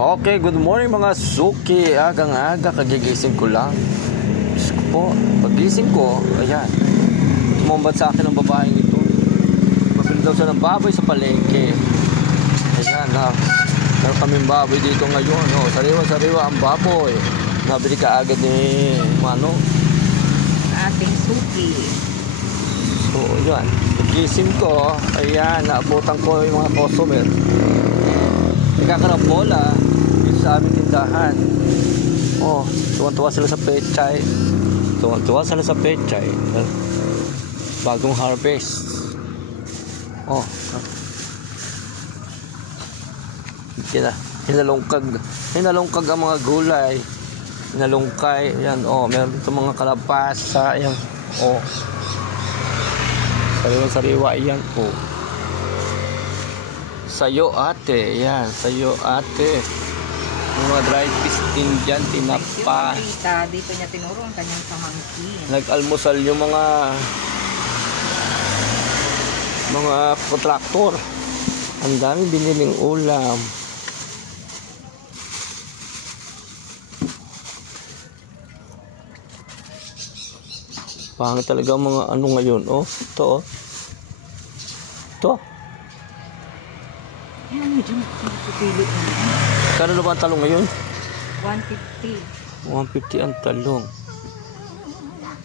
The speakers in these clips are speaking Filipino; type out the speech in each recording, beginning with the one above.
Okay, good morning mga suki. Agang-aga, kagigising ko lang. Diyos ko po, pagising ko, ayan. Tumumbat sa akin ang babaeng ito. Mabili daw siya ng baboy sa palengke. Ayan, meron kaming baboy dito ngayon. Oh, sariwa-sariwa ang baboy. Nabili ka agad ni Mano. Ating suki. So, ayan. Pagising ko, ayan, naabutan ko yung mga customer. Nagkakarabola dito sa aming tindahan. Oh, tuwan-tuwa sila sa pechay. Tuwan-tuwa sila sa pechay. Bagong harvest. Oh. Hinalungkag ang mga gulay. Hinalungkay. Ayan, oh, meron dito mga kalabasa. Ayan, oh. Sariwa-sariwa, ayan, oh. Sayo ate, yan, sayo ate. Mga dried fish din dyan, tinapa. Dito niya tinuro ang kanyang pamangkin. Nag-almusal yung mga kontraktor. Ang dami biniling ulam. Pangit talaga mga ano ngayon, oh. Ito, oh. Ito. Kano na ba ang talong ngayon? 150. 150 ang talong.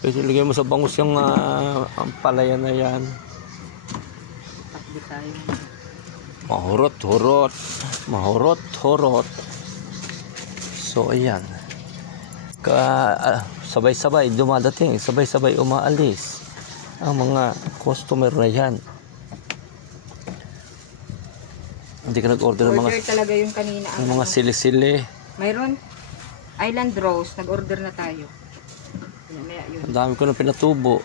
Pwede ilagay mo sa bangus yung ang palaya na yan. Takbi tayo. Mahurot-hurot. Mahurot-hurot. So, ayan. Sabay-sabay dumadating. Sabay-sabay umaalis ang mga customer na yan. Hindi ka nag-order ng mga talaga yung kanina ng mga sili-sili. Mayroon Island Rose, nag-order na tayo. Ang dami ko na pinatubo.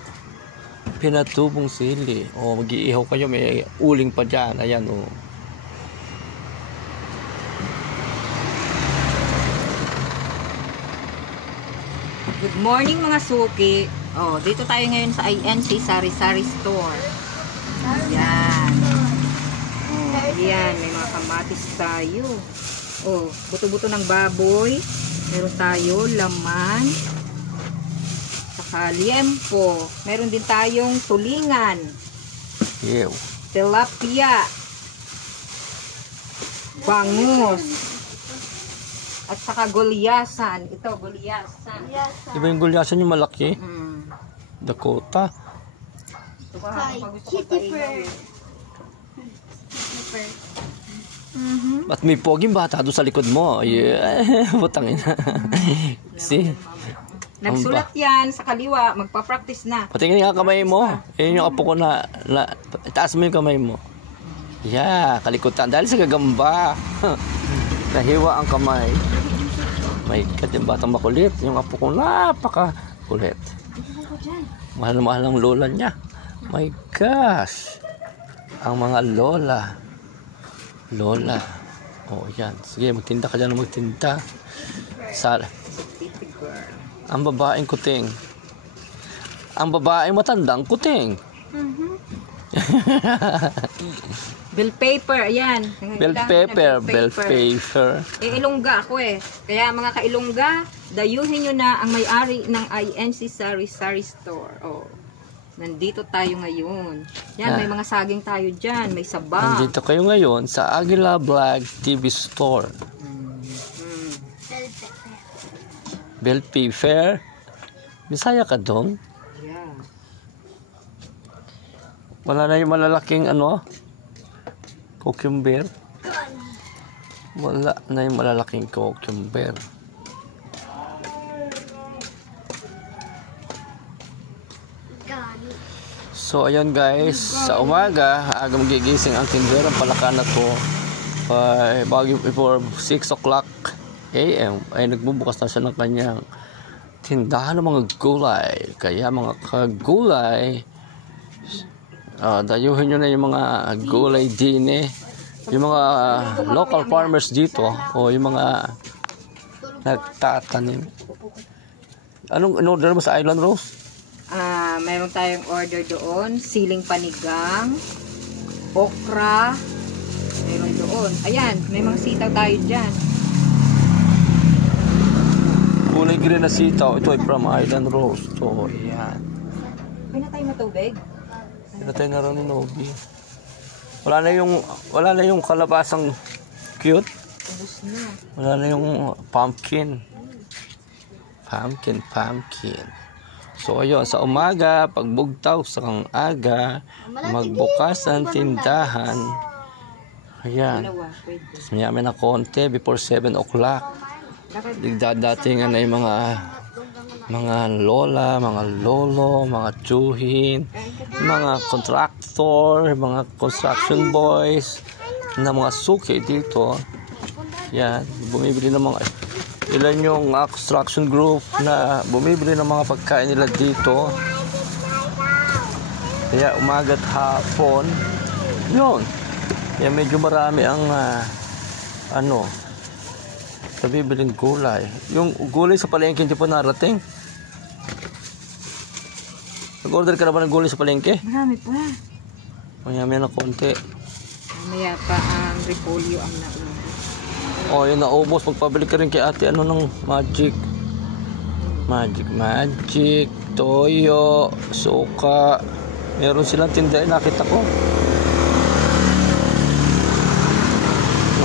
Pinatubong sili. O, mag-iihaw kayo, may uling pa dyan. Ayan, o. Good morning mga suki. Oh, dito tayo ngayon sa INC Sari-Sari Store. Ayan. Ayan, may mga kamatis tayo. Oh, buto-buto ng baboy. Meron tayo laman. Saka liempo. Meron din tayong tulingan. Ew. Tilapia. Bangus. At saka gulyasan. Ito, gulyasan. Diba yung gulyasan yung malaki? Dakota. Ito ba, kitty fur. At may poging bata doon sa likod mo. Yeah. Butangin. See? Nagsulat yan sa kaliwa. Magpa-practice na. Patingin nga kamay mo. Yun yung apo ko na itaas mo yung kamay mo. Yeah, kalikutan. Dahil sa gagamba. Nahiwa ang kamay. My God, yung batang makulit. Yung apo ko napakakulit. Mahal na mahal ang lola niya. My gosh. Ang mga lola. Oh, yan. Sige, magtinda ka dyan. Magtinda. Ang babaeng kuting. Ang babaeng matandang kuting. Bell paper, ayan. Bell paper. Ilongga ako eh. Kaya mga kailongga, dayuhin nyo na ang may-ari ng INC Sari-Sari Store. Oh. Nandito tayo ngayon. Yan, may mga saging tayo dyan. May sabang. Nandito kayo ngayon sa Aguila Vlog TV Store. Bell paper. Bisaya ka dong? Yeah. Wala na yung malalaking cucumber. Wala na yung malalaking cucumber. So ayan guys, sa umaga, aga magigising ang tindera ng Palakan na to. Before 6 o'clock AM ay nagbubukas na siya ng kanyang tindahan ng mga gulay. Kaya mga kagulay, dayuhin nyo na yung mga gulay din yung mga local farmers dito o yung mga nagtatanim. Anong in-order mo sa Island Rose? Meron tayong order doon, siling panigang, okra, meron doon. Ayan, may mga sitaw tayo dyan. kulay green na sitaw. Ito ay from Island Rose. So, yan. May na tayo matubig? Pinatay na rin ni Nobi. Wala na yung kalabasang cute. Ubus na. Wala na yung pumpkin. Pumpkin. So ayun, sa umaga, pagbugtaw sa kang aga, magbukas ng tindahan. Ayan. Tapos mayaman na konti before 7 o'clock. Datingan na yung mga lola, mga lolo, mga tsuhin, mga contractor, mga construction boys, na mga suki dito. Yan, bumibili ng mga ilan yung construction group na bumibili ng mga pagkain nila dito. Kaya umaga at hapon yun, kaya medyo marami ang nabibiling gulay. Yung gulay sa palengke hindi pa narating. Nag-order ka na ba ng gulay sa palengke? Marami pa. Mayami na konti. Mamaya pa ang repolyo ang naubos. Oh, yun naubos. Magpabili ka rin kay ate ng magic, toyo, suka. Meron silang tindahan, nakita ko.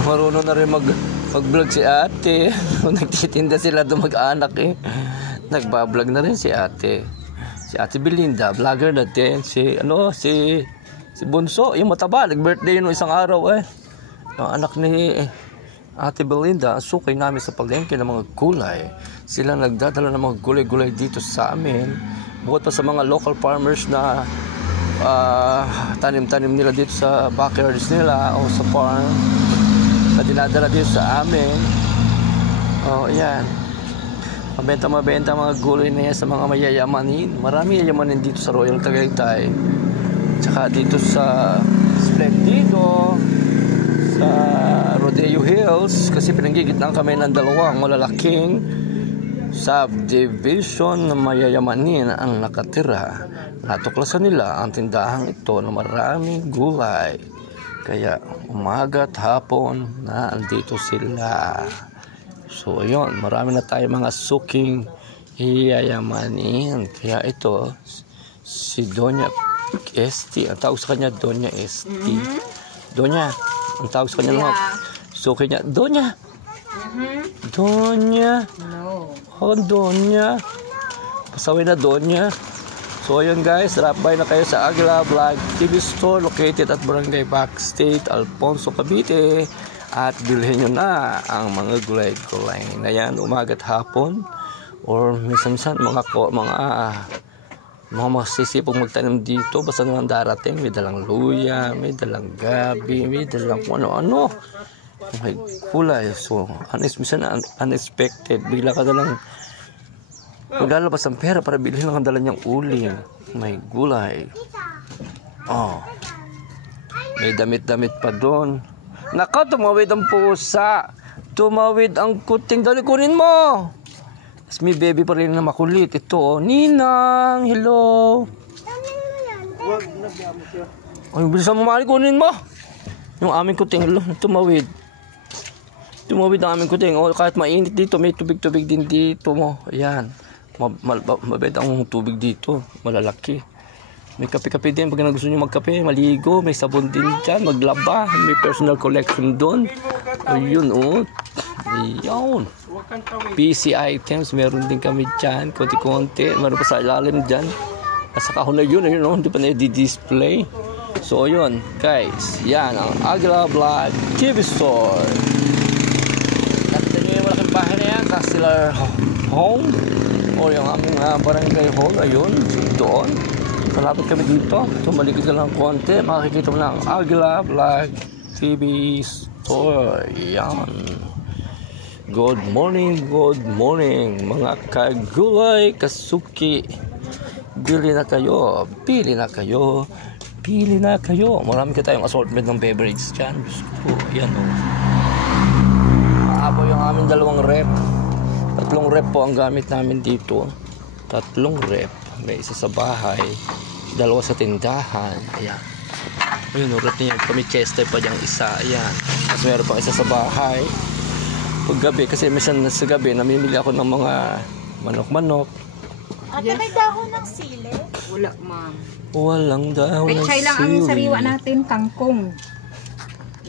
Marunong na rin mag-vlog si ate. Nagtitinda sila doon mag-anak eh. Nagbablog na rin si ate. Si Ate Belinda, vlogger na din. Si Bunso, yung mataba, nag-birthday yun isang araw eh. Yung anak ni Ate Belinda, sukay namin sa palengke ng mga gulay. Sila nagdadala ng mga gulay-gulay dito sa amin. Bukod pa sa mga local farmers na tanim-tanim nila dito sa backyards nila o sa farm na dinadala dito sa amin. Oh, yan. Mabenta mga gulay na yan sa mga mayayamanin. Marami yayamanin dito sa Royal Tagaytay. Tsaka dito sa Splendido, sa Rodeo Hills, kasi pinanggigitnaan kami ng dalawang malalaking subdivision na mayayamanin ang nakatira. Natuklasan nila ang tindahang ito na maraming gulay. Kaya umaga at hapon na andito sila. So ayun, marami na tayo mga suking yayamanin. Kaya ito, si Doña ST, ang tawag sa kanya Doña ST. Doña, ang tawag sa kanya mga suki niya, Doña. Doña. No. Oh, Doña. Pasaway na Doña. So ayun guys, drop by na kayo sa Aguila Vlog TV Store located at Barangay Backstate, Alfonso, Cavite. At bilhin nyo na ang mga gulay-gulay na yan umaga at hapon. Or minsan-minsan mga masisipong magtanim dito. Basta naman darating, may dalang luya, may dalang gabi, may dalang kung ano-ano. May gulay. So, minsan unexpected. Bigla ka dalang maglalabas ng pera para bilhin ang dala niyang uling. May gulay. Oh. May damit-damit pa doon. Naka, tumawid ang pusa. Tumawid ang kuting. Dali, kunin mo. Tapos may baby pa rin na makulit. Ito, oh. Ninang, hello. Ay, bilisan mo, Mari, kunin mo. Yung aming kuting, hello, tumawid. Tumawid ang aming kuting. Oh, kahit mainit dito, may tubig-tubig din dito mo. Ayan. Mabait ang tubig dito. Malalaki. May kape-kape din. Pag gusto nyo magkape, maligo. May sabon din dyan. Maglaba. May personal collection doon. Ayun, oh. Ayun. PC items. Meron din kami dyan. Konti-konti. Meron pa sa ilalim dyan. Nasa kahon na yun. Ayun, oh. Hindi pa na-display. So, ayun. Guys. Yan. Ang Aguila Vlog TV Store. Nakita nyo yung malaking bahay na yan. Castiller Home. O yung aming barangay hall. Ayun. Doon. Malapit kami dito. Tumaligid ka lang konti. Makikita mo na ang Aguila Vlog TV Store. Yan. Good morning mga kagulay, kasuki. Bili na kayo. Marami ka tayong assortment ng beverage dyan. Yan o. Maaabo yung aming dalawang rep. 3 rep po ang gamit namin dito. 3 rep. May isa sa bahay, 2 sa tindahan. Ayan. Ayun, urat niya. Kami chester pa diyang isa. Ayan. Tapos meron pang isa sa bahay. Paggabi, kasi minsan sa gabi, namimili ako ng mga manok-manok. Ate, may dahon ng sili? Wala, ma'am. Walang dahon ng Pechay lang ang sili. sariwa natin, kangkong.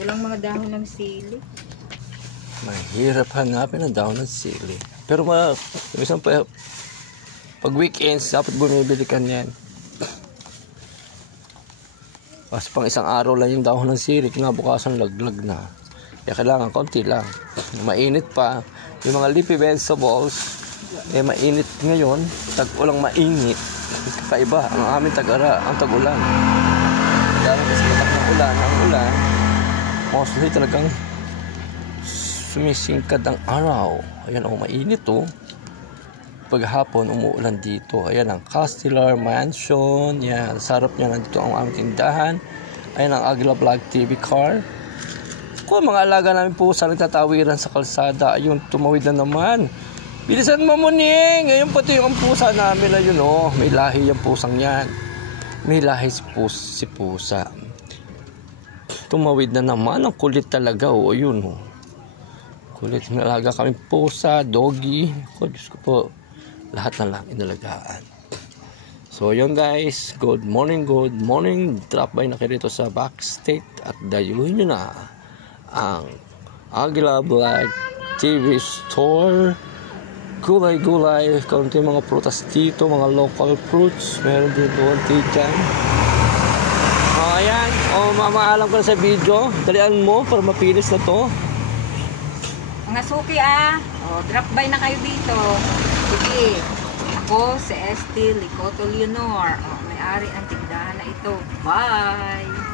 Walang mga dahon ng sili. Mahirap hanapin ang dahon ng sili. Pero minsan pag weekends, dapat bumibili ka niyan. Kasi pang isang araw lang yung dahon ng sili, kinabukasan laglag na. Kaya kailangan konti lang. Mainit pa. Yung mga leafy vegetables, mainit ngayon, tag-ulang mainit. Kakaiba ang aming ang tag-ulan. Dahil kasi ng ulan, ang ulan, mostly talagang sumisingkad ang araw. Ayan, mainit Paghapon, umuulan dito. Ayan ang Castellar Mansion. Yan, sarap niya. Nandito ang aming tindahan. Ayan ang Agila Vlog TV car. Kung mga alaga namin po sa nagtatawiran sa kalsada, ayun, tumawid na naman. Bilisan mo, Muning! Ngayon pati yung pusa namin na yun, may lahi yung pusang yan. May lahi si pusa. Tumawid na naman. Ang kulit talaga, yun, Kulit. Nalaga kami pusa, doggy. Diyos ko po. Lahat na lang inalagaan. So yun guys, good morning. Drop by na kayo dito sa Backstate at dayuhin nyo na ang Agila Vlog TV Store. Gulay, kaunti mga prutas dito, mga local fruits. Meron din doon dyan. Ayan, mamaalam ko na sa video. Dalian mo para mapilis na to. Mga suki drop by na kayo dito. Sige, ako si Esty Licoto Leonor. May-ari ang tindahan na ito. Bye!